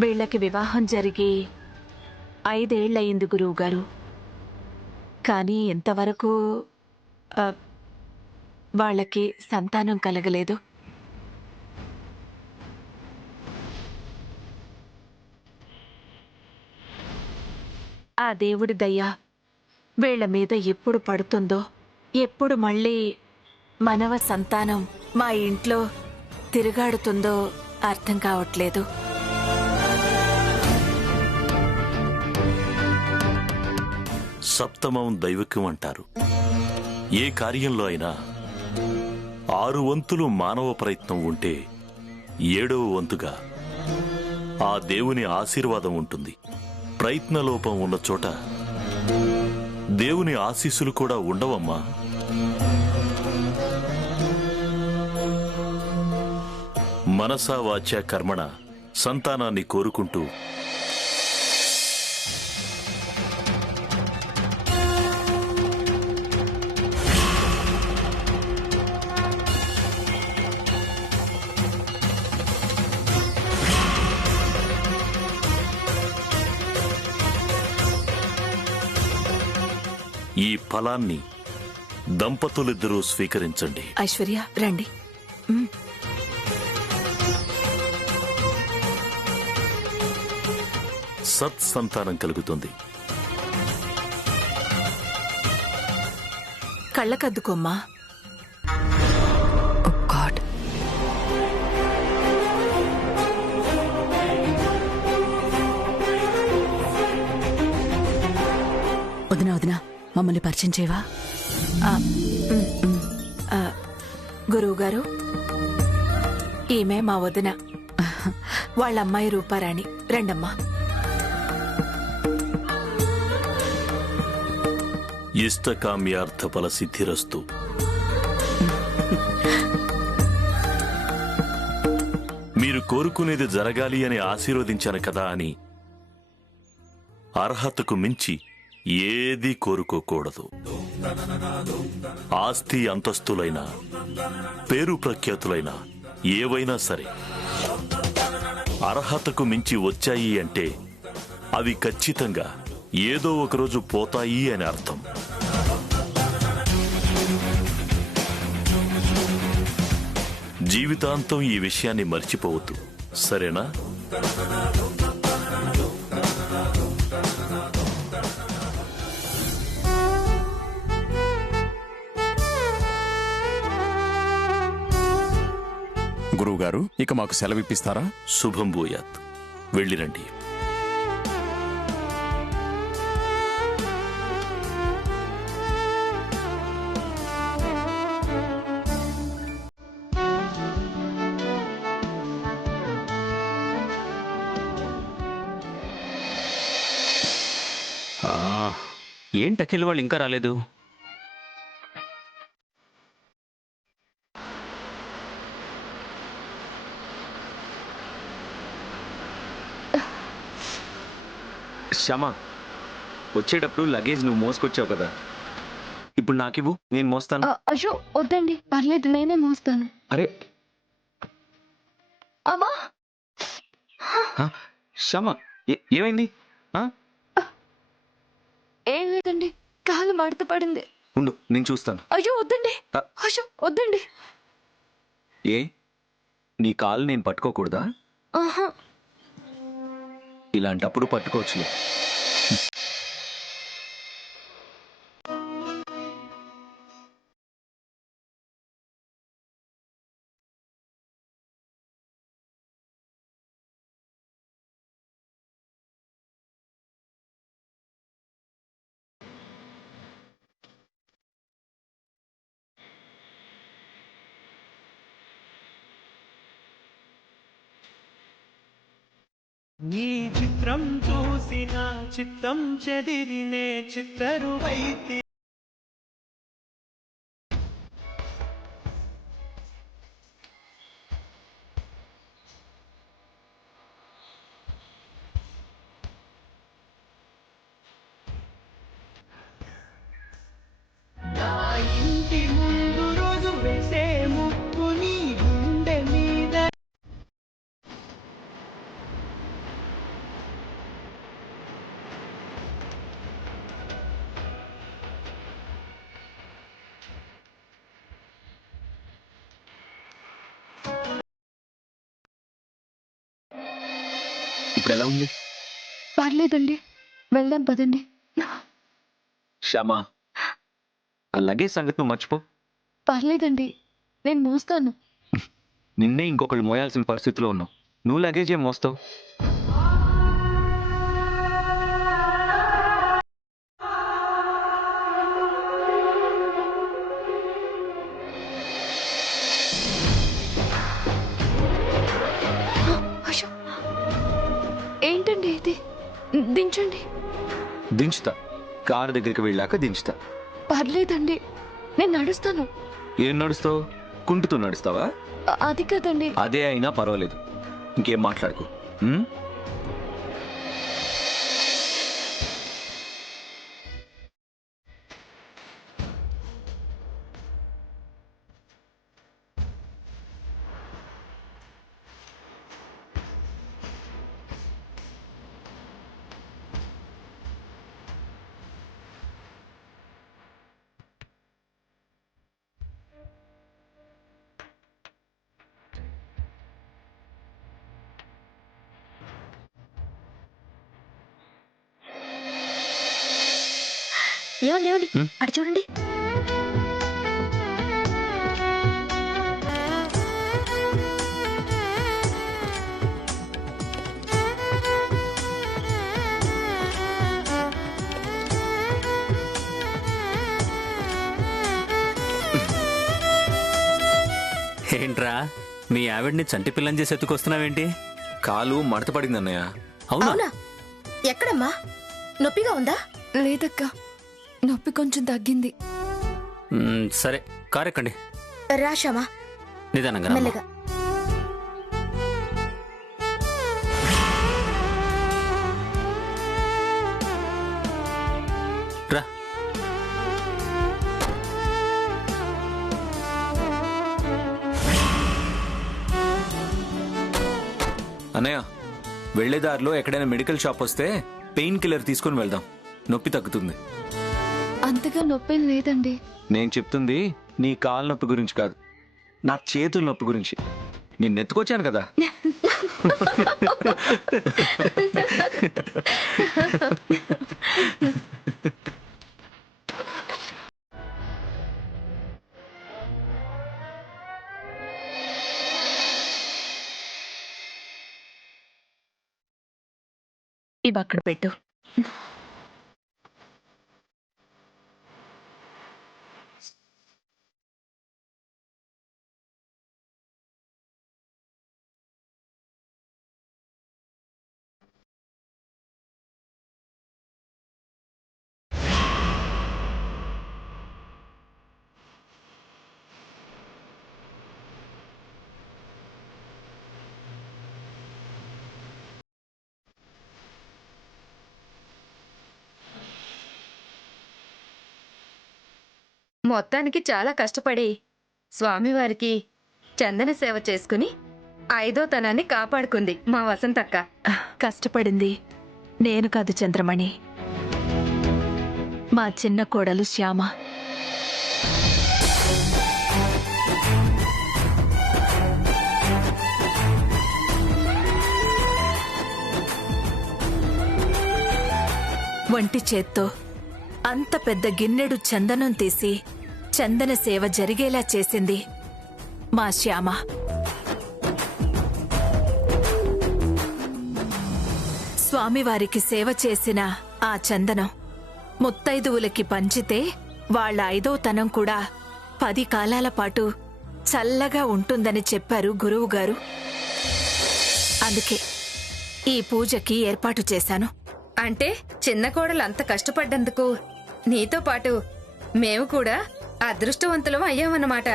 వీళ్ళకి వివాహం జరిగి 5 ఏళ్లయింది గురువుగారు. కానీ ఇంతవరకు ఆ, వాళ్ళకి సంతానం కలగలేదు. ఆ దేవుడి దయ వీళ్ళ మీద ఎప్పుడు పడుతుందో, ఎప్పుడు మళ్ళీ మనవ సంతానం మా ఇంట్లో తిరుగాడుతుందో అర్థం కావట్లేదు. సప్తమం దైవికం అంటారు. ఏ కార్యంలో అయినా 6 వంతులు మానవ ప్రయత్నం ఉంటే 7వ వంతుగా ఆ దేవుని ఆశీర్వాదం ఉంటుంది. ప్రయత్నలోపం ఉన్న చోట దేవుని ఆశీస్సులు కూడా ఉండవమ్మా. మనసా వాచా కర్మణ సంతానాన్ని కోరుకుంటూ ఈ ఫలాన్ని దంపతులిద్దరూ స్వీకరించండి. ఐశ్వర్య రండి. సత్సంతానం కలుగుతుంది. కళ్ళకద్దుకోమ్మా. వదినా వదినా, మమ్మల్ని పరిచయం చేయవా? గురువుగారు, ఈమె మా వదిన, వాళ్ళ అమ్మాయి రూపారాణి. రండమ్మా. ఇష్టకామ్యార్థ ఫల సిద్ధిరస్తు. మీరు కోరుకునేది జరగాలి అని ఆశీర్వదించాను కదా అని అర్హతకు మించి ఏదీ కోరుకోకూడదు. ఆస్తి అంతస్తులైనా, పేరు ప్రఖ్యాతులైనా ఏవైనా సరే అర్హతకు మించి వచ్చాయి అంటే అవి ఖచ్చితంగా ఏదో ఒకరోజు పోతాయి అని అర్థం. జీవితాంతం ఈ విషయాన్ని మర్చిపోవద్దు, సరేనా? గురువుగారు, ఇక మాకు సెలవిప్పిస్తారా? శుభం భూయాత్. వెళ్ళిరండి. ఏంటి అఖిల్ వాళ్ళు ఇంకా రాలేదు? శ్యామ, వచ్చేటప్పుడు లగేజ్ నువ్వు మోసుకొచ్చావు కదా, ఇప్పుడు నాకివ్వు, నేను మోస్తాను. అయ్యో వద్దండి, పర్లేదు, నేనే మోస్తాను. అరే అమ్మా! శ్యామ, ఏమైంది? ఏం లేదండి, కాలు మడత పడింది. ఉండు, నేను చూస్తాను. అయ్యో వద్దండి, అయ్యో వద్దండి. ఏ, నీ కాలు నేను పట్టుకోకూడదా? ఆహా. ఇలాంటప్పుడు పట్టుకోవచ్చులే. నీ చిత్రం చూసిన చిత్తం చెదిరినే చిత్తరువైతే నా ఇంటి ముందు రోజు వేసే ముక్కు నీ గుండె మీద ఇప్పుడు ఎలా ఉంది? పర్లేదండి, వెళ్దాం పదండి. శ్యామ, ఆ లగేజ్ సంగతి నువ్వు మర్చిపో. పర్లేదండి, నేను మోస్తాను. నిన్నే ఇంకొకళ్ళు మోయాల్సిన పరిస్థితిలో ఉన్నావు. నువ్వు లగేజ్ ఏం మోస్తావు? అయ్యో, ఏంటండి ఇది? దించండి. దించుతా. కారు దగ్గరికి వెళ్ళాక దించుతా. పర్లేదండి, నేను నడుస్తాను. ఏం నడుస్తావు? కుంటుతూ నడుస్తావా? అది కదండి. అదే అయినా పర్వాలేదు, ఇంకేం మాట్లాడుకో. ఉం? ఏమండి, అటు చూడండి. ఏంట్రా మీ ఆవిడ్ని చంటి పిల్లని చేసి ఎత్తుకొస్తున్నావేంటి? కాలు మడత పడింది అన్నయ్య. అవునా? ఎక్కడమ్మా? నొప్పిగా ఉందా? లేదక్క, నొప్పి కొంచెం తగ్గింది. సరే కారెక్కండి. రాశామా? నిదానంగా రామ్మా. మెల్లగా. రా. అన్నయ్య, వెళ్లేదారిలో ఎక్కడైనా మెడికల్ షాప్ వస్తే పెయిన్ కిల్లర్ తీసుకుని వెళ్దాం, నొప్పి తగ్గుతుంది. అంతగా నొప్పేం లేదండి. నేను చెప్తుంది నీ కాలు నొప్పి గురించి కాదు, నా చేతుల నొప్పి గురించి. నేను ఎత్తుకొచ్చాను కదా. ఇవి అక్కడ పెట్టు. మొత్తానికి చాలా కష్టపడి స్వామివారికి చందన సేవ చేసుకుని 5వ తనాన్ని కాపాడుకుంది మా వసంతక్క. కష్టపడింది నేను కాదు చంద్రమణి, మా చిన్న కోడలు శ్యామ. వంటి చేత్తో అంత పెద్ద గిన్నెడు చందనం తీసి చందన సేవ జరిగేలా చేసింది మా శ్యామ. స్వామివారికి సేవ చేసిన ఆ చందనం ముత్తైదువులకి పంచితే వాళ్ళ 5వ తనం కూడా 10 కాలాల పాటు చల్లగా ఉంటుందని చెప్పారు గురువుగారు. అందుకే ఈ పూజకి ఏర్పాటు చేశాను. అంటే చిన్న కోడలు అంత కష్టపడ్డందుకు నీతో పాటు మేము కూడా అదృష్టవంతులం అయ్యామన్నమాట.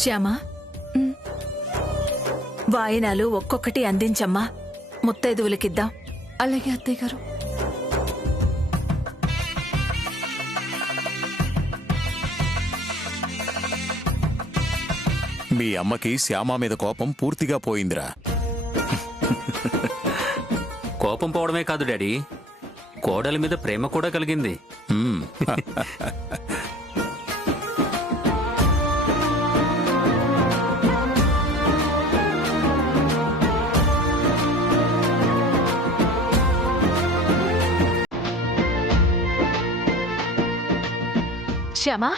శ్యామ, వాయినాలు ఒక్కొక్కటి అందించమ్మా, ముత్తైదువులకిద్దాం. అలాగే అత్తయ్య గారు. మీ అమ్మకి శ్యామ మీద కోపం పూర్తిగా పోయిందిరా. కోపం పోవడమే కాదు డాడీ, కోడలి మీద ప్రేమ కూడా కలిగింది. మ్మ్. శ్యామా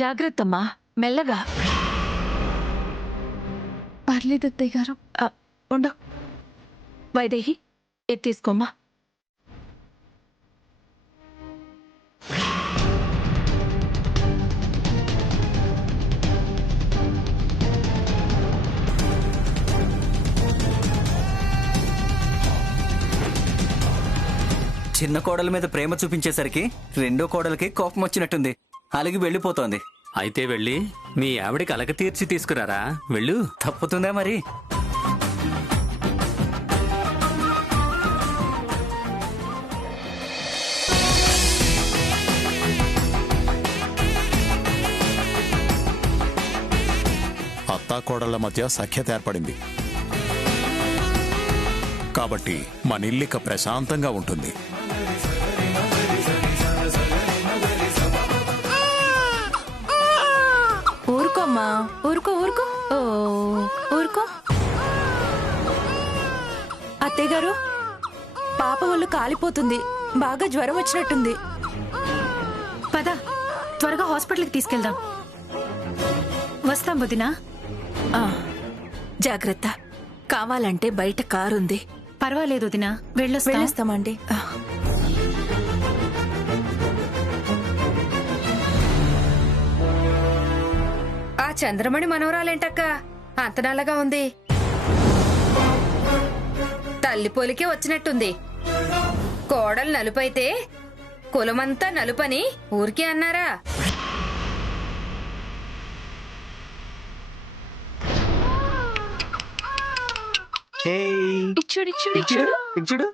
జాగ్రత్తమ్మా, మెల్లగా. పర్లేదు అత్తయ్య గారు. ఉండు. వైదేహి, ఇది తీసుకోమ్మా. చిన్న కోడల మీద ప్రేమ చూపించేసరికి రెండో కోడలకి కోపం వచ్చినట్టుంది. అలిగి వెళ్ళిపోతోంది. అయితే వెళ్ళి మీ ఆవిడకి అలక తీర్చి తీసుకురారా. వెళ్ళు. తప్పుతుందా మరి? అత్తాకోడళ్ల మధ్య సఖ్యత ఏర్పడింది కాబట్టి మన ఇల్లిక ప్రశాంతంగా ఉంటుంది. ఊరుకోమ్మా, ఊరుకో ఊరుకో. ఓ ఊరుకో. అత్తయ్య గారు, పాప ఒళ్ళు కాలిపోతుంది, బాగా జ్వరం వచ్చినట్టుంది. పద, త్వరగా హాస్పిటల్కి తీసుకెళ్దాం. వస్తాం వదినా. జాగ్రత్త. కావాలంటే బయట కారుంది. పర్వాలేదు వదినా, వెళ్ళొస్తామండి. ఆ చంద్రమణి మనవరాలేంటక్క అంత నల్లగా ఉంది? తల్లి పోలికే వచ్చినట్టుంది. కోడలు నలుపైతే కులమంతా నలుపని ఊరికే అన్నారా? చూడు.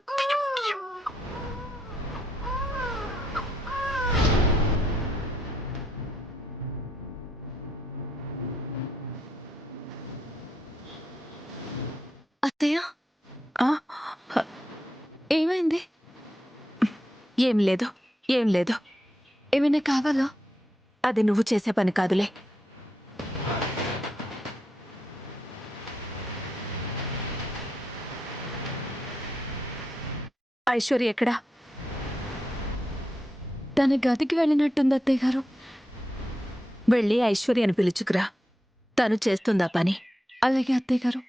అత్తయ్య, ఏమైంది? ఏం లేదు, ఏం లేదు. ఏమైనా కావాలా? అది నువ్వు చేసే పని కాదులే. ఐశ్వర్య ఎక్కడా? తన గదికి వెళ్ళినట్టుంది అత్తయ్య గారు. వెళ్ళి ఐశ్వర్యను పిలుచుకురా, తను చేస్తుందా పని. అలాగే అత్తయ్య గారు.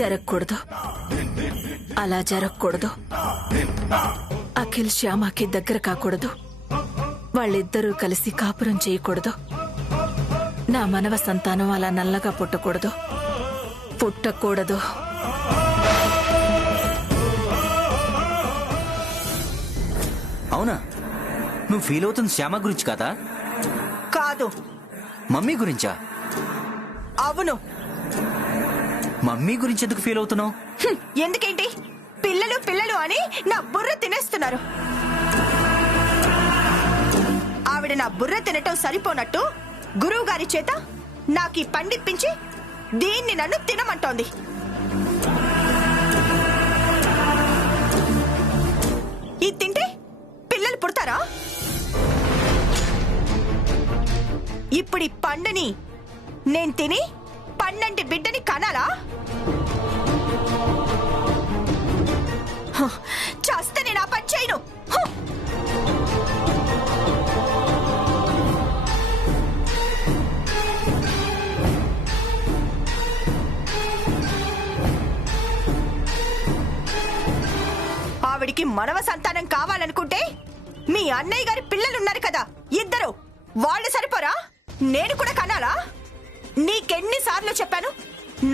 జరగకూడదు, అలా జరగకూడదు. అఖిల్ శ్యామకి దగ్గర కాకూడదు. వాళ్ళిద్దరూ కలిసి కాపురం చేయకూడదు. నా మనవ సంతానం అలా నల్లగా పుట్టకూడదు, పుట్టకూడదు. అవునా? నువ్వు ఫీల్ అవుతుంది శ్యామ గురించి కాదా? కాదు, మమ్మీ గురించా? అవును. మమ్మీ గురించి ఎందుకు ఫీల్ అవుతున్నావు? ఎందుకేంటి? పిల్లలు పిల్లలు అని నా బుర్ర తినేస్తున్నారు. ఆవిడ నా బుర్ర తినటం సరిపోనట్టు గురువు గారి చేత నాకు ఈ పండిప్పించి దీన్ని నన్ను తినమంటోంది. ఇది తింటే పిల్లలు పుడతారా? ఇప్పుడు ఈ పండుని నేను తిని పండంటి బిడ్డని కనాలా? చేస్తే నేను ఆ పని చేయను. ఆవిడికి మనవ సంతానం కావాలనుకుంటే మీ అన్నయ్య గారి పిల్లలున్నారు కదా, ఇద్దరు, వాళ్ళు సరిపోరా? నేను కూడా కనాలా? నీకెన్నిసార్లు చెప్పాను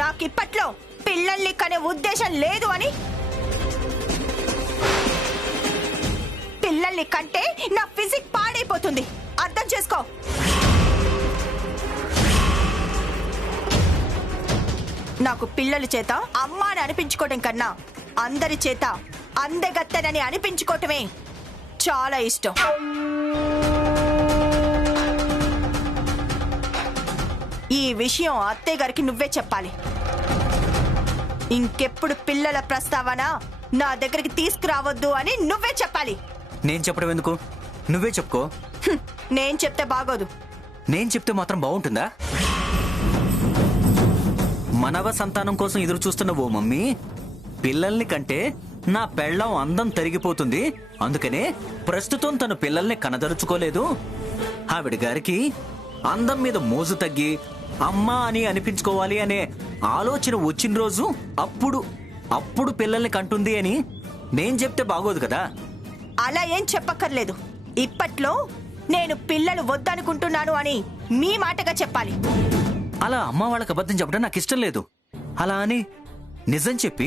నాకిప్పట్లో పిల్లల్ని కనే ఉద్దేశం లేదు అని? పిల్లల్ని కంటే నా ఫిజిక్ పాడైపోతుంది, అర్థం చేసుకో. నాకు పిల్లల చేత అమ్మ అని అనిపించుకోవడం కన్నా అందరి చేత అందగత్తెనని అనిపించుకోవటమే చాలా ఇష్టం. ఈ విషయం అత్తయ్య గారికి నువ్వే చెప్పాలి. ఇంకెప్పుడు పిల్లల ప్రస్తావన నా దగ్గరికి తీసుకురావద్దు అని నువ్వే చెప్పాలి. నేను చెప్పడం ఎందుకు? నువ్వే చెప్పుకో. నేను చెప్తే బాగోదు. నేను చెప్తే మాత్రం బాగుంటుందా? మనవ సంతానం కోసం ఎదురు చూస్తున్న ఓ మమ్మీ, పిల్లల్ని కంటే నా పెళ్ళం అందం తరిగిపోతుంది, అందుకనే ప్రస్తుతం తను పిల్లల్ని కనదరుచుకోలేదు. ఆవిడ గారికి అందం మీద మోజు తగ్గి అమ్మా అని అనిపించుకోవాలి అనే ఆలోచన వచ్చిన రోజు అప్పుడు పిల్లల్ని కంటుంది అని నేను చెప్తే బాగోదు కదా. అలా ఏం చెప్పక్కర్లేదు. ఇప్పట్లో నేను పిల్లలు వద్దనుకుంటున్నాను అని మీ మాటగా చెప్పాలి. అలా అమ్మ వాళ్ళకి అబద్ధం చెప్పడం నాకు ఇష్టం లేదు. అలా అని నిజం చెప్పి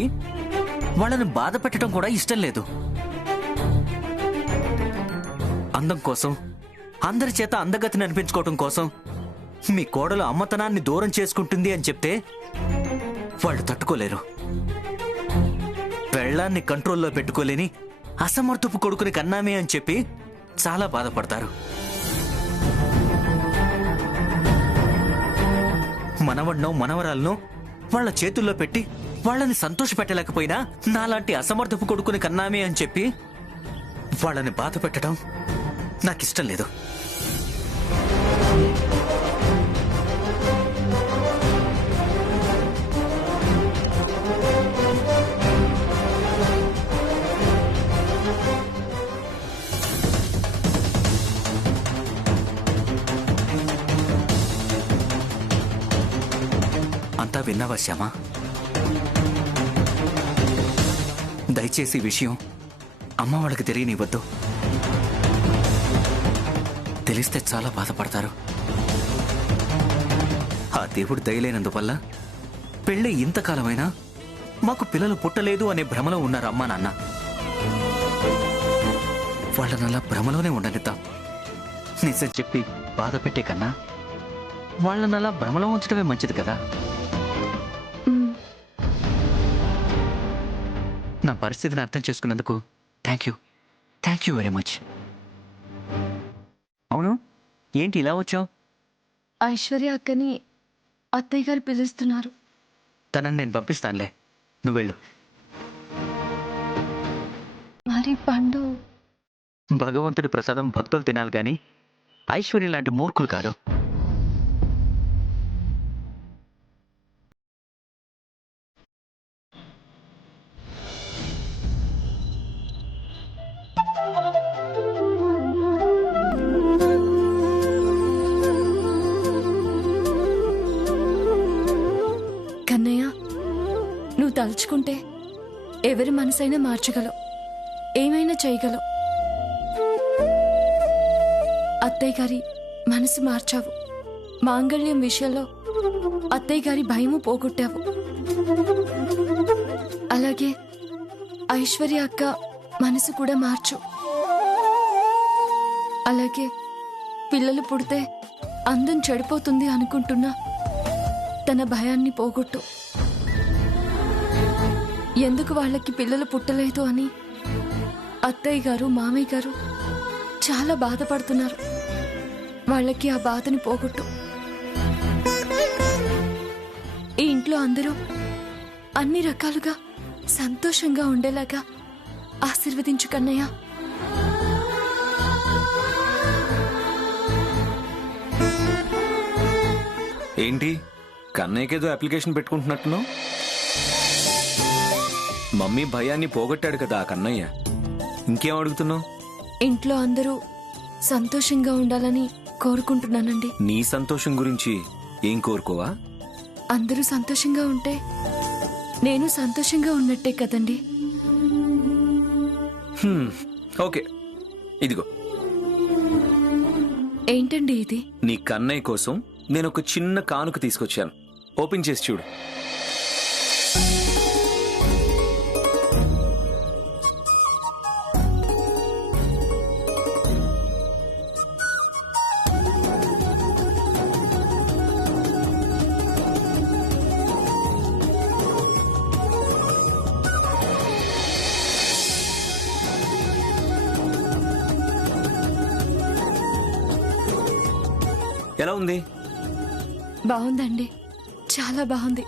వాళ్ళని బాధ పెట్టడం కూడా ఇష్టం లేదు. అందం కోసం, అందరి చేత అందగతిని అనిపించుకోవటం కోసం మీ కోడలు అమ్మతనాన్ని దూరం చేసుకుంటుంది అని చెప్తే వాళ్ళు తట్టుకోలేరు. పెళ్ళాన్ని కంట్రోల్లో పెట్టుకోలేని అసమర్థపు కొడుకుని కన్నామే అని చెప్పి చాలా బాధపడతారు. మనవడ్నో మనవరాలను వాళ్ళ చేతుల్లో పెట్టి వాళ్ళని సంతోష పెట్టలేకపోయినా నాలాంటి అసమర్థపు కొడుకుని కన్నామే అని చెప్పి వాళ్ళని బాధ పెట్టడం నాకిష్టం లేదు. అంతా విన్నావా శ్యామా? దయచేసి ఈ విషయం అమ్మ వాళ్ళకి తెలియనివ్వద్దు. తెలిస్తే చాలా బాధపడతారు. ఆ దేవుడు దయలేనందువల్ల పెళ్ళి ఇంతకాలమైనా మాకు పిల్లలు పుట్టలేదు అనే భ్రమలో ఉన్నారు అమ్మా నాన్న. వాళ్ళనలా భ్రమలోనే ఉండనిద్దాం. నిజం చెప్పి బాధ పెట్టే కన్నా వాళ్ళనలా భ్రమలో ఉంచడమే మంచిది కదా. నా పరిస్థితిని అర్థం చేసుకున్నందుకు థ్యాంక్ యూ వెరీ మచ్. అవును, ఏంటి ఇలా వచ్చావు? ఐశ్వర్య అక్కని అత్తయ్య గారు పిలుస్తున్నారు. తనని నేను పంపిస్తానులే, నువ్వు వెళ్ళు. మరి పండు? భగవంతుడి ప్రసాదం భక్తులు తినాలి కానీ ఐశ్వర్య లాంటి మూర్ఖులు కాదు. కన్నయ్య, నువ్వు తలుచుకుంటే ఎవరి మనసైనా మార్చగలవు, ఏమైనా చేయగలవు. అత్తయ్య గారి మనసు మార్చావు. మాంగళ్యం విషయంలో అత్తయ్య గారి భయము పోగొట్టావు. అలాగే ఐశ్వర్య అక్క మనసు కూడా మార్చు. అలాగే పిల్లలు పుడితే అందం చెడిపోతుంది అనుకుంటున్నా తన భయాన్ని పోగొట్టు. ఎందుకు వాళ్ళకి పిల్లలు పుట్టలేదు అని అత్తయ్య గారు మామయ్య గారు చాలా బాధపడుతున్నారు. వాళ్ళకి ఆ బాధని పోగొట్టు. ఈ ఇంట్లో అందరూ అన్ని రకాలుగా సంతోషంగా ఉండేలాగా ఆశీర్వదించు కన్నయ్య. ఏంటి కన్నయ్యకేదో అప్లికేషన్ పెట్టుకుంటున్నట్టును? మమ్మీ భయాన్ని పోగొట్టాడు కదా ఆ కన్నయ్య, ఇంకేం అడుగుతున్నావు? ఇంట్లో అందరూ సంతోషంగా ఉండాలని కోరుకుంటున్నానండి. నీ సంతోషం గురించి ఏం కోరుకోవా? అందరూ సంతోషంగా ఉంటే నేను సంతోషంగా ఉన్నట్టే కదండి. ఓకే, ఇదిగో. ఏంటండి ఇది? నీ కన్నయ్య కోసం నేను ఒక చిన్న కానుక తీసుకొచ్చాను. ఓపెన్ చేసి చూడు. ఎలా ఉంది? బాగుందండి, చాలా బాగుంది.